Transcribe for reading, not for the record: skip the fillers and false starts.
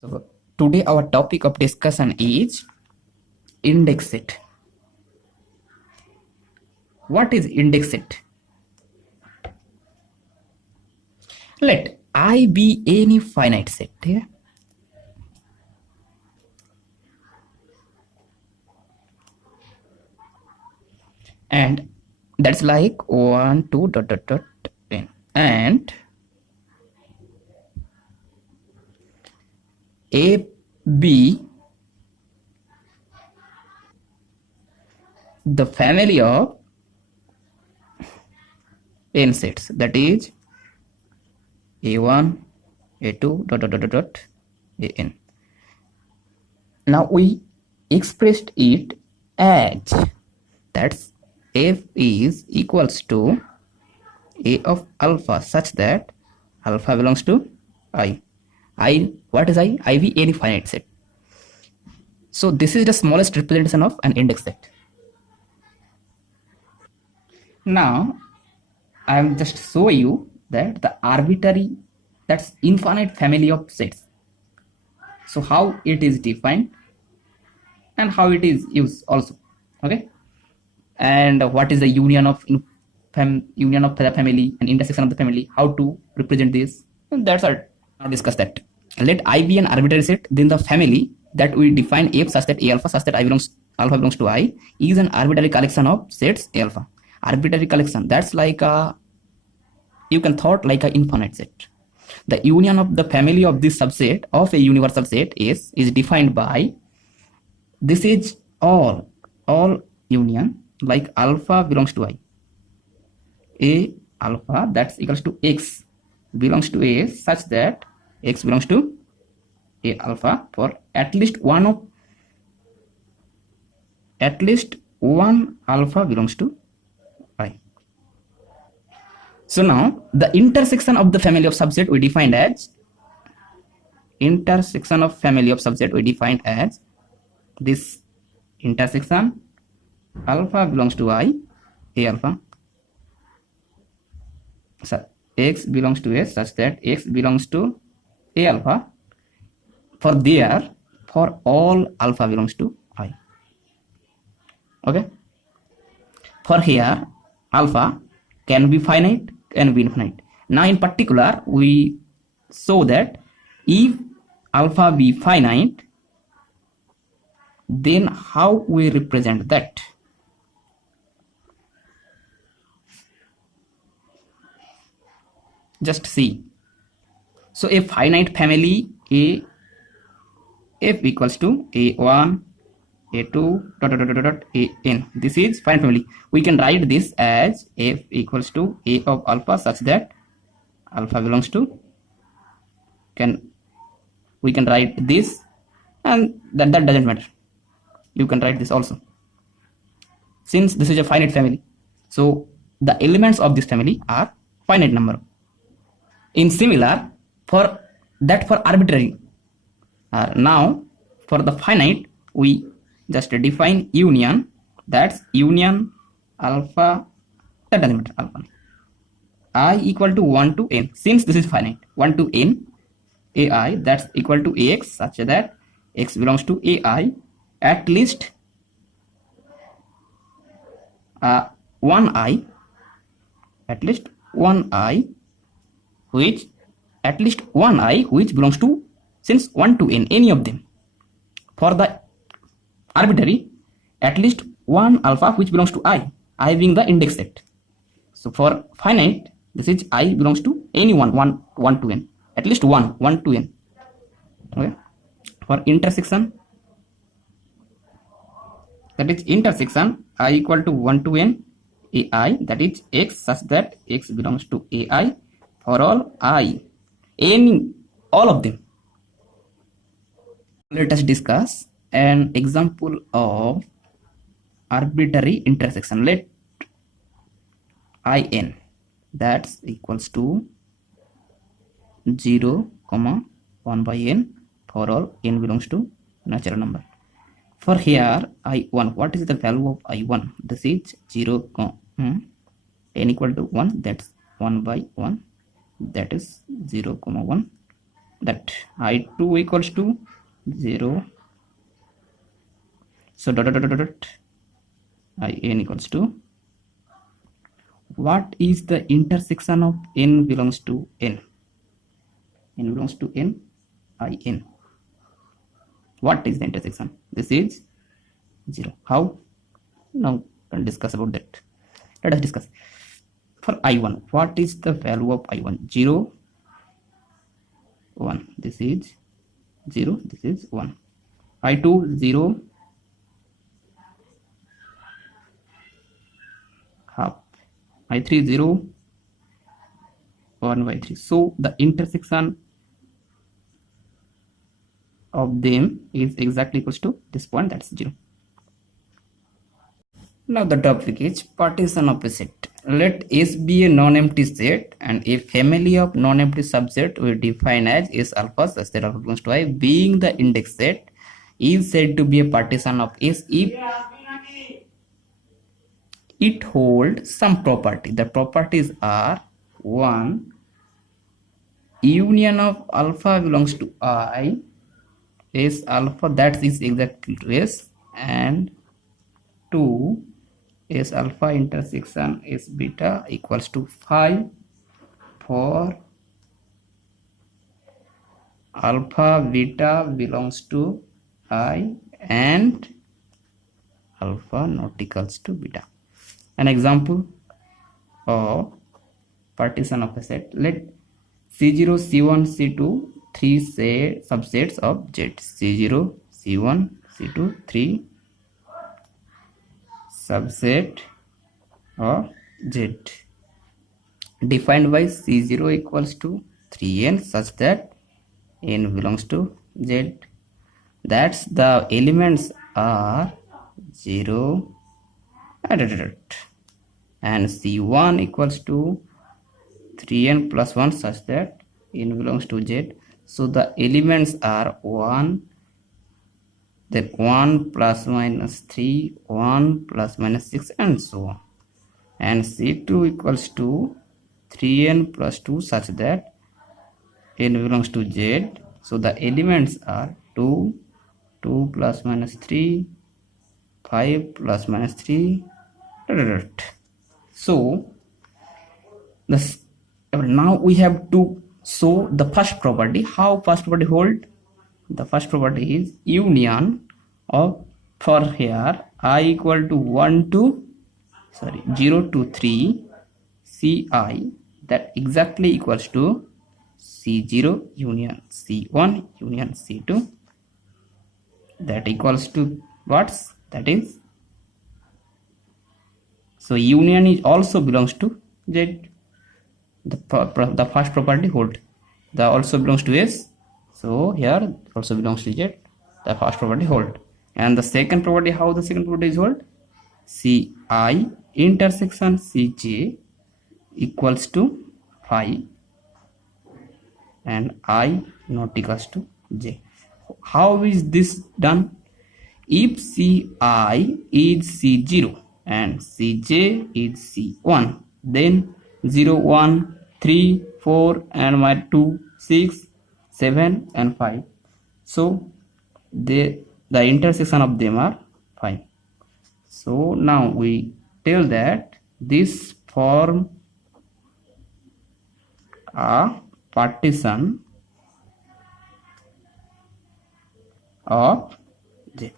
So today our topic of discussion is index set. What is index set? Let I be any finite set here. And that's like 1, 2, dot, dot, dot, n. And A, B, the family of n sets, that is A1, A2, dot, dot, dot, dot, dot, An. Now we expressed it as that's f is equals to a of alpha such that alpha belongs to I. What is I? I be any finite set. So this is the smallest representation of an index set. Now I am just show you that the arbitrary, that's infinite family of sets. So how it is defined and how it is used also. Okay. And what is the union of the family and intersection of the family, how to represent this, and that's all. Now discuss that. Let I be an arbitrary set, then the family that we define f such that a alpha such that alpha belongs to I is an arbitrary collection of sets a alpha. Arbitrary collection, that's like a, you can thought like an infinite set. The union of the family of this subset of a universal set is defined by, this is all union, like alpha belongs to I, a alpha that's equals to x belongs to a such that x belongs to a alpha for at least one alpha belongs to I. So now the intersection of the family of subset we defined as this intersection alpha belongs to I, a alpha, so x belongs to a such that x belongs to a alpha for all alpha belongs to I. Okay. For here alpha can be finite, can be infinite. Now in particular we show that if alpha be finite, then how we represent that? Just see. So a finite family a f equals to a1, a2, dot, dot, dot, dot, dot, an. This is finite family. We can write this as f equals to a of alpha such that alpha belongs to, we can write this, and that doesn't matter. You can write this also. Since this is a finite family, so the elements of this family are finite number. In similar, for arbitrary, now for the finite we just define union, that's union alpha, that doesn't matter, alpha I equal to 1 to n. Since this is finite, 1 to n ai, that's equal to ax such that x belongs to ai at least 1i, which belongs to, since 1 to n, any of them. For the arbitrary, at least 1 alpha which belongs to I being the index set. So for finite, this is I belongs to any 1 to n, at least 1 to n. Okay. For intersection, that is intersection I equal to 1 to n ai, that is x such that x belongs to ai for all I, all of them. Let us discuss an example of arbitrary intersection. Let in, that's equals to 0, 1 by n for all n belongs to natural number. For here I1, what is the value of I1? This is 0, n equal to 1, that's 1 by 1, that is 0, 1. that I2 equals to 0. So dot dot dot dot dot In equals to, what is the intersection of n belongs to n? N belongs to n, In. What is the intersection? This is 0. How? Now we'll discuss about that. Let us discuss. For I1, what is the value of I1? 0, 1. This is 0, this is 1. I2, 0, half. I3, 0, 1 by 3. So the intersection of them is exactly equals to this point, that's 0. Now the topic is partition of a set. Let S be a non-empty set and a family of non-empty subset we define as S alpha such that alpha belongs to I, being the index set, is said to be a partition of S if it holds some property. The properties are: 1. Union of alpha belongs to I, S alpha, that is exactly to S, and 2. S alpha intersection S beta equals to 5 for alpha beta belongs to I and alpha not equals to beta. An example of partition of a set: let C0, C1, C2 three say subsets of Z. C0, C1, C2 3 subset of Z defined by C0 equals to 3n such that n belongs to Z. That's the elements are 0 and C1 equals to 3n plus 1 such that n belongs to Z. So the elements are 1, then 1 plus minus 3, 1 plus minus 6, and so on. And C2 equals to 3n plus 2 such that n belongs to Z. So the elements are 2, 2 plus minus 3, 5 plus minus 3. So this, now we have to show the first property. How first property hold? The first property is union of, for here I equal to 0 to 3 Ci, that exactly equals to C0 union C1 union C2, that equals to what's that is. So union is also belongs to Z. The first property hold. The also belongs to S. So here also belongs to Z. The first property hold. And the second property, how the second property is hold? Ci intersection Cj equals to 5 and I not equals to J. How is this done? If Ci is C0 and Cj is C1, then 0, 1, 3, 4 and 2, 6, 7 and 5. So the intersection of them are 5. So now we tell that this form a partition of Z.